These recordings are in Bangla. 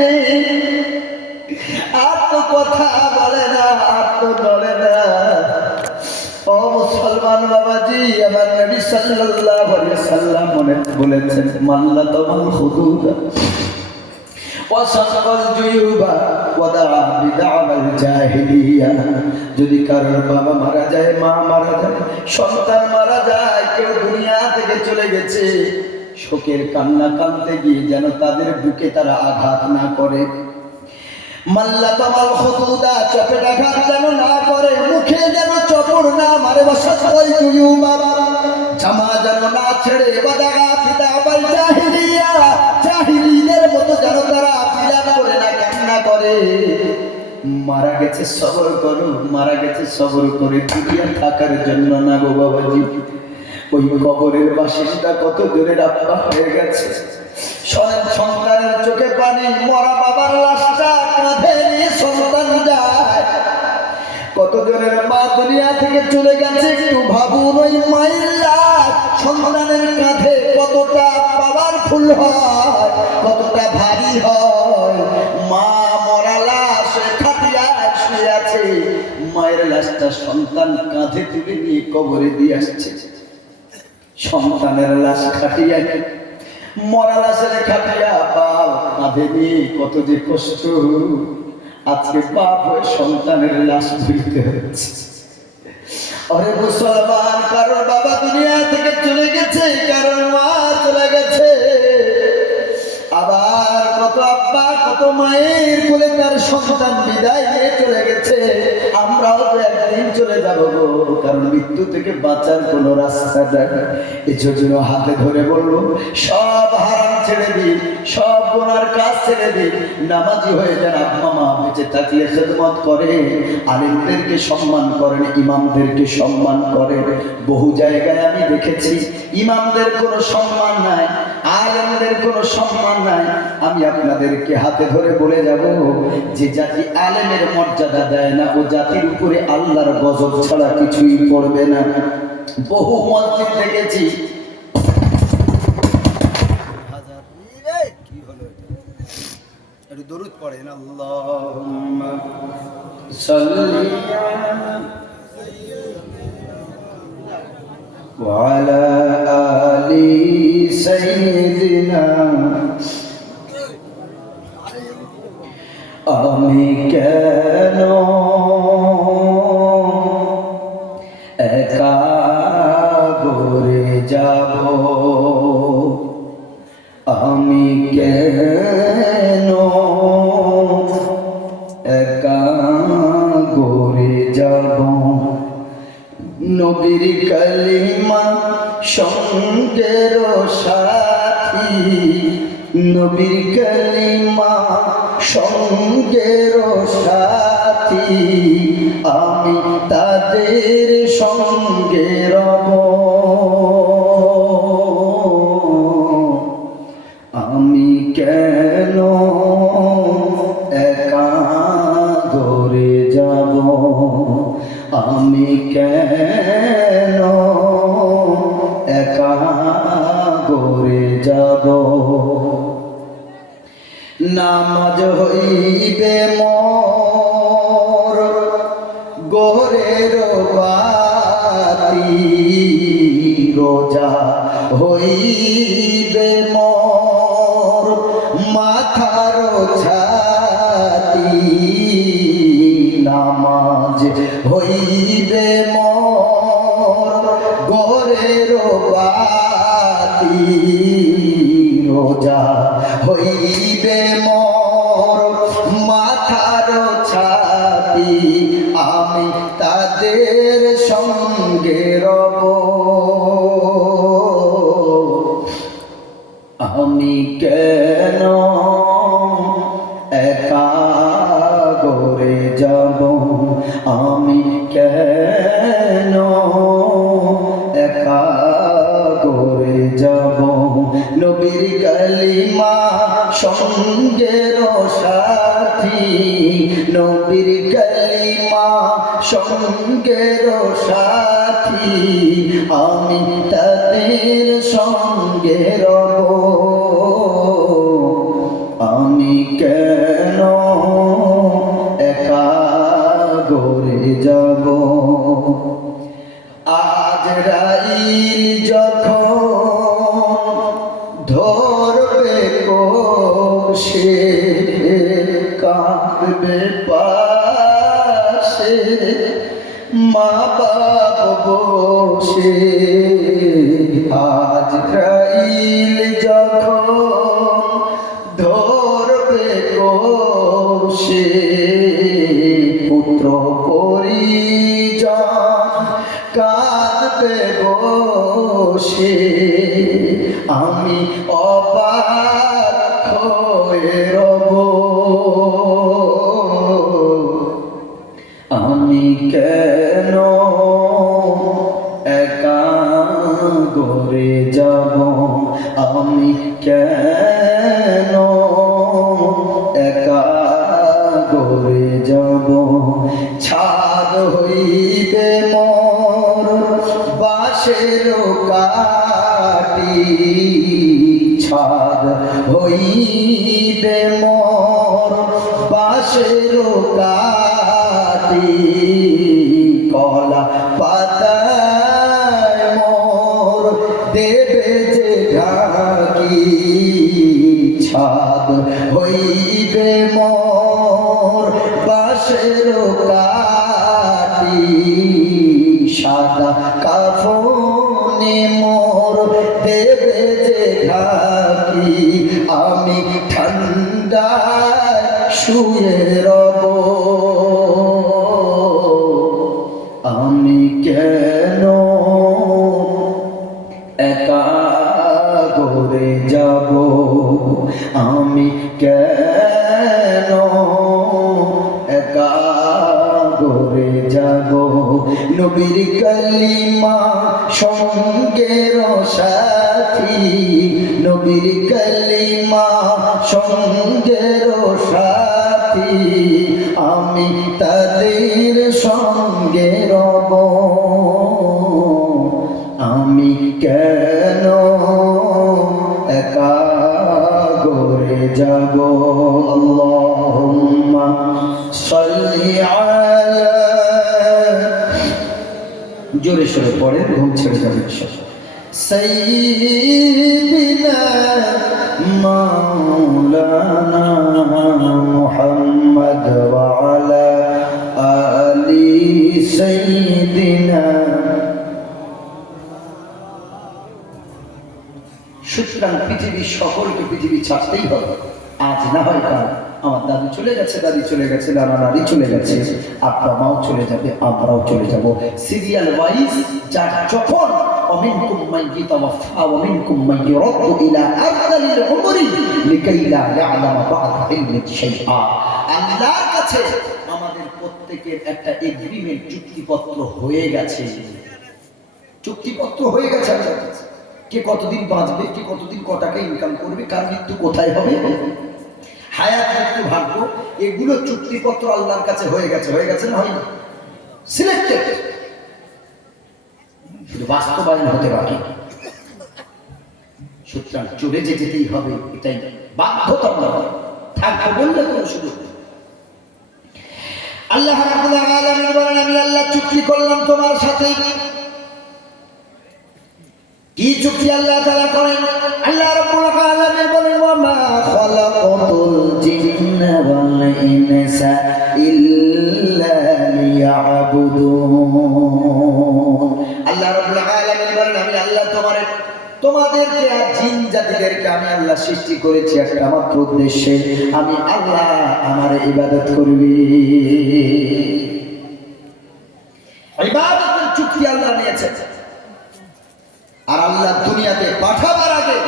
নেই, আর তো কথা বলে না, আর তো বলে না। ও মুসলমান বাবাজি, আমার নবী সাল্লাল্লাহু আলাইহি ওয়াসাল্লাম বলেছেন, মাল্লা তামাল হুদুদ ওয়াসাকাল জুয়ুবা ওয়াদা বিদআল জাহিলিয়া। যদি কারোর বাবা মারা যায়, মা মারা যায়, সন্তান মারা যায়, কেউ দুনিয়া থেকে চলে গেছে, শোকের কান্না কাঁদতে গিয়ে যেন তাদের বুকে তারা আঘাত না করে। মাল্লা তামাল হুদুদা, চপেট আঘাত যেন না করে, মুখে যেন চপড় না মারে, ওয়াসাকাল জুয়ুবা, জামা যেন না ছেড়ে, ওয়াদা বিদআল জাহিলিয়া, জাহিলীদের মতো যেন তারা বিলাপ করে না, কান্না করে। মারা গেছে সবর করো, মারা গেছে সবর করে, দুনিয়া থাকার জন্য না গো বাবাজি। ওই কবরের বাসিন্দা কত জোরের আব্বা হয়ে গেছে, সন্তানের চোখে পানি, মরা বাবার লাশটা কাঁধে নিয়ে সন্তান যায়। কত জনের মা দুনিয়া থেকে চলে গেছে, একটু ভাবুন ওই মায়ের লাশ সন্তানের কাঁধে কতটা পাওয়ারফুল হয়, কতটা ভারী হয়। মা মরা লাশ খাটিয়ায় শুয়ে আছে, মায়ের লাশটা সন্তান কাঁধে তুলে নিয়ে কবরে দিয়ে আসছে। সন্তানের লাশ খাটিয়ায়, মরা লাশের খাটিয়া বাপ কাঁধে নিয়ে, কত যে কষ্ট। আজকে বাপ হয়ে সন্তানের লাশ ধুইতে হচ্ছে। আরে মুসলমান, কারোর বাবা দুনিয়া থেকে চলে গেছে, কারোর মা চলে গেছে, আবার কত আব্বা কত মায়ের কোলে তার সন্তান বিদায় নিয়ে চলে গেছে। আমরাও তো একদিন চলে যাবো গো, কারণ মৃত্যু থেকে বাঁচার কোনো রাস্তা নেই। এজন্য হাতে ধরে বলবো, সব হারাম ছেড়ে দিন, সব গুনার কাজ ছেড়ে দিন, নামাজি হয়ে যান। আব্বা মা বেঁচে থাকলে খেদমত করে, আলেমদেরকে সম্মান করেন, ইমামদেরকে সম্মান করেন। বহু জায়গায় আমি দেখেছি ইমামদের কোনো সম্মান নাই, আলেমদের কোনো সম্মান নাই। আমি আপনাদেরকে হাতে ধরে বলে যাব, যে জাতি আলেমের মর্যাদা দেয় না, ও জাতির উপরে আল্লাহর গজব ছাড়া কিছুই পড়বে না। বহু মসজিদ দেখেছি, কি হলো একটু দরুদ পড়েন, আল্লাহুম্মা সাল্লি ওয়া আলা আলি সাইয়্যিদিনা। আমি কেন একা ঘুরে যাব, আমি কেন একা ঘুরে যাব। নবীর কালিমা সঙ্গের সাথী, নবীর কালিমা সঙ্গের সাথী, আমি তাদের সঙ্গে রব। আমি কেন একা ঘুরে যাব, আমি কেন একা ঘুরে যাব। নামাজ হইবে মোর গোরের বাতি, রোজা হইবে মোর মাথার ছাতি। নামাজ হইবে মোর গোরের বাতি, রোজা হইবে মোর মাথার ছাতি, আমি তাদের সঙ্গে রব। আমি কেন একা ঘুরে যাব, আমি কেন একা ঘুরে যাব। নবীর কালিমা সঙ্গের সাথী, নবীর কালিমা সঙ্গের সাথী, আমি তাদের সঙ্গে রব। আমি কেন একা ঘরে যাব আজরাইল যখন ধরবে কোষে কাঁদবে পাশে মা বাপ বসে আজরাইল যখন ধরবে কোষে পুত্র পরিজন কাঁদবে বসে আমি অবাক হয়ে রব আমি কেন একা ঘরে যাব আমি কেন একা ঘরে যাব ছাদ হইবে মোর বাঁশের কাটি ছাদ হইবে মোর বাঁশের কাটি কলা পাতায় মোর দেবে যে ঢাকি ছাদ হইবে মোর বাঁশের কাটি সাদা কাফনে মোর দেবে যে ঢাকি আমি ঠান্ডায় শুয়ে রব আমি কেন একা ঘরে যাব আমি কেন একা ঘরে যাব নবীর কালিমা সঙ্গের সাথী নবীর কালিমা সঙ্গের সাথী আমি তাদের সঙ্গে রব আমি কেন একা ঘরে যাব আল্লাহুম্মা সাল্লি আলা জোরে সোরে পড়ে ঘুম ছেড়ে যাবে সাইয়্যিদিনা মাওলানা মুহাম্মদ ওয়া আলা আলি সাইয়্যিদিনা সুতরাং পৃথিবীর সকলকে পৃথিবী ছাড়তেই হবে আজ না হয় কাল আমার দাদু চলে গেছে দাদি চলে গেছে নানা নানি চলে গেছে আপনার মাও চলে যাবে আমরাও চলে যাব সিরিয়াল ওয়াইজ যার যখন ومنكم من يتوفى ومنكم من يرد الى ارذل العمر لكي لا يعلم بعد علم شيئا আল্লাহর কাছে আমাদের প্রত্যেকের একটা এগ্রিমেন্ট চুক্তিপত্র হয়ে গেছে চুক্তিপত্র হয়ে গেছে আল্লাহর কাছে কে কতদিন বাঁচবে কে কতদিন ক টাকা ইনকাম করবে কার মৃত্যু কোথায় হবে হায়াত মৃত্যু ভাগ্য এগুলো চুক্তিপত্র আল্লাহর কাছে হয়ে গেছে না হয়নি সিলেক্টেড শুধু বাস্তবায়ন হতে বাকি সুতরাং চলে যেতেই হবে এটাই বাধ্যতামূলক থাকবে বললে কোনো সুযোগ আল্লাহ রাব্বুল আলামিন বলেন আমি আল্লাহ চুক্তি করলাম তোমার সাথে কি চুক্তি আল্লাহ তাআলা করেন আল্লাহ রাব্বুল আলামিন বলেন ওয়া মা খালাকাতুল জিন্না ওয়াল ইনসা ইল্লা লিয়াবুদুন আল্লাহ রাব্বুল আলামিন বলেন আমি আল্লাহ তোমাদেরকে আর জিন জাতিদেরকে আমি আল্লাহ সৃষ্টি করেছি একটা মাত্র উদ্দেশ্যে আমি আল্লাহ আমার ইবাদত করবি ইবাদতের চুক্তি আল্লাহ নিয়েছেন আর আল্লাহ দুনিয়াতে পাঠাবার আগে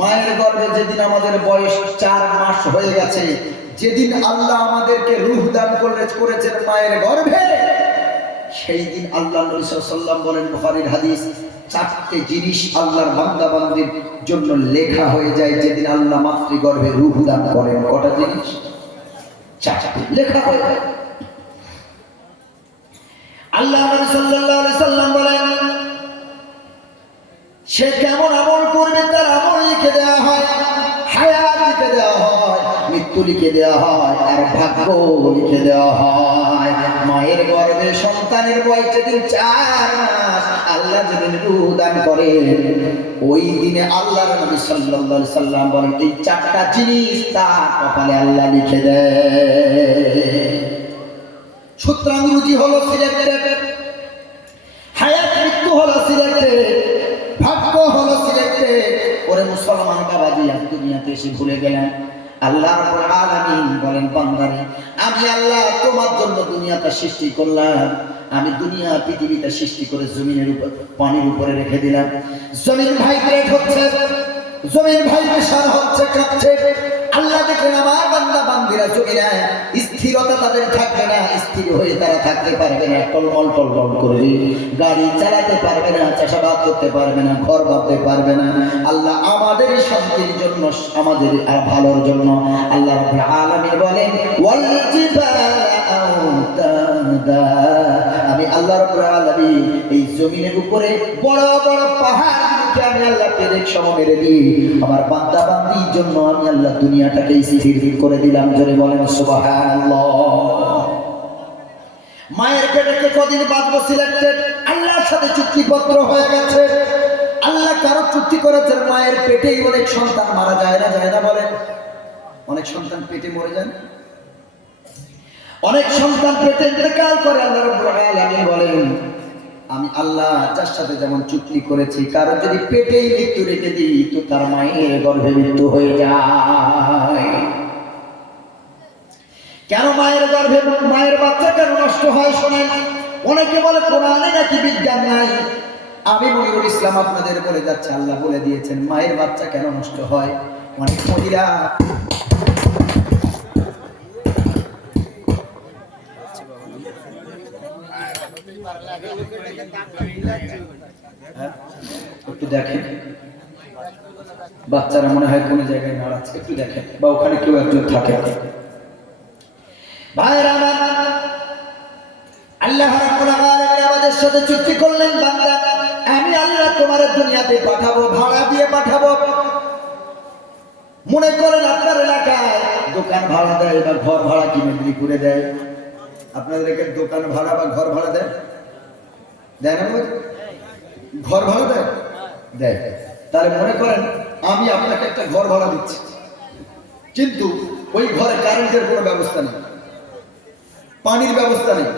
মায়ের গর্ভে যেদিন আমাদের বয়স 4 মাস হয়ে গেছে যেদিন আল্লাহ আমাদেরকে রূহ দান করেছেন মায়ের গর্ভে সেই দিন আল্লাহ নবী সাল্লাল্লাহু আলাইহি ওয়াসাল্লাম বলেন বুখারীর হাদিস 4টে জিনিস আল্লাহর বান্দা বান্দির জন্য লেখা হয়ে যায় যেদিন আল্লাহ মাতৃগর্ভে রূহ দান করেন কটা জিনিস 4টে লেখা হয়ে যায় আল্লাহ নবী সাল্লাল্লাহু আলাইহি ওয়াসাল্লাম বলেন সে কেমন আমল করবে তার আমল লিখে দেওয়া হয় হায়াত লিখে দেওয়া হয় মৃত্যু লিখে দেওয়া হয় আর ভাগ্য লিখে দেওয়া হয়। মায়ের গর্ভে সন্তানের বয়স যেদিন 4 মাস, আল্লাহ যেদিন রূহ দান করেন, ওই দিনে আল্লাহর নবী সাল্লাল্লাহু আলাইহি সাল্লাম বলেন এই 4টা জিনিস তার কপালে আল্লাহ লিখে দেয়। সুতরাং রুজি হলো সিলেক্টেড, হায়াত মৃত্যু হলো সিলেক্টেড, ভাগ্য হলো সিলেক্টেড। ওরে মুসলমান বাবাজি, আজ দুনিয়াতে এসে ভুলে গেলেন আল্লাহ রাব্বুল আলামিন বলেন বান্দারে আমি আল্লাহ তোমার জন্য দুনিয়াটা সৃষ্টি করলাম। আমি দুনিয়া পৃথিবীটা সৃষ্টি করে জমিনের উপর পানির উপরে রেখে দিলাম। জমিন ভাইব্রেট হচ্ছে, জমিন ভাইব্রেশন হচ্ছে, কাঁপছে। আল্লাহ দেখেন আমার বান্দা বান্দিরা জমিনে স্থিরতা তাদের থাকবে না, স্থির হয়ে তারা থাকতে পারবে না, টলমল টলমল করবে, গাড়ি চালাতে পারবে না, চাষাবাদ করতে পারবে না, ঘর বাঁধতে পারবে না। আল্লাহ আমাদের শান্তির জন্য, আমাদের আর ভালোর জন্য আল্লাহ রাব্বুল আলামিন বলেন ওয়াল জিবালা আওতাদা, আমি আল্লাহ রাব্বুল আলামিন এই জমিনের উপরে বড় বড় পাহাড়গুলোকে আমি আল্লাহ পেরেক সম মেরে দিই। আমার বান্দা বান্দির জন্য আমি আল্লাহ দুনিয়াটাকে স্থির করে দিলাম। জোরে বলেন সুবহানাল্লাহ। মায়ের পেটে কদিন বাঁচবো সিলেক্টেড, আল্লাহর সাথে চুক্তিপত্র হয়ে গেছে। আল্লাহ কারো চুক্তি করেছেন মায়ের পেটেই অনেক সন্তান মারা যায় না, যায় না বলেন? অনেক সন্তান পেটে মরে যায়, অনেক সন্তান পেটে ইন্তেকাল করে। আল্লাহ রাব্বুল আলামিন বলেন আমি আল্লাহ যার সাথে যেমন চুক্তি করেছি, কারো যদি পেটেই মৃত্যু রেখে দিই তো তার মায়ের গর্ভে মৃত্যু হয়ে যায়। কেন মায়ের গর্ভে মায়ের বাচ্চা কেন নষ্ট হয় শোনেন। অনেকে বলে কোরআনে নাকি বিজ্ঞান নাই। আমি মনিরুল ইসলাম আপনাদের বলে যাচ্ছে আল্লাহ বলে দিয়েছেন মায়ের বাচ্চা কেন নষ্ট হয়। অনেক মহিলা একটু দেখেন, বাচ্চারা মনে হয় কোন জায়গায় নাড়াচ্ছে, একটু দেখেন, বা ওখানে কেউ একজন থাকে। ভাইরা আমার, আল্লাহ রাব্বুল আলামিন আমাদের সাথে চুক্তি করলেন বান্দা আমি আল্লাহ তোমার দুনিয়াতে পাঠাবো, ভাড়া দিয়ে পাঠাবো। মনে করেন আপনার এলাকায় দোকান ভাড়া দেয় বা ঘর ভাড়া কি মেদিনীপুরে দেয়? আপনাদের এখানে দোকান ভাড়া বা ঘর ভাড়া দেয়? দেয় না? ঘর ভাড়া দেয়? দেয়। তাহলে মনে করেন আমি আপনাকে একটা ঘর ভাড়া দিচ্ছি, কিন্তু ওই ঘরে কারেন্টের কোনো ব্যবস্থা নেই, পানির ব্যবস্থা নেই,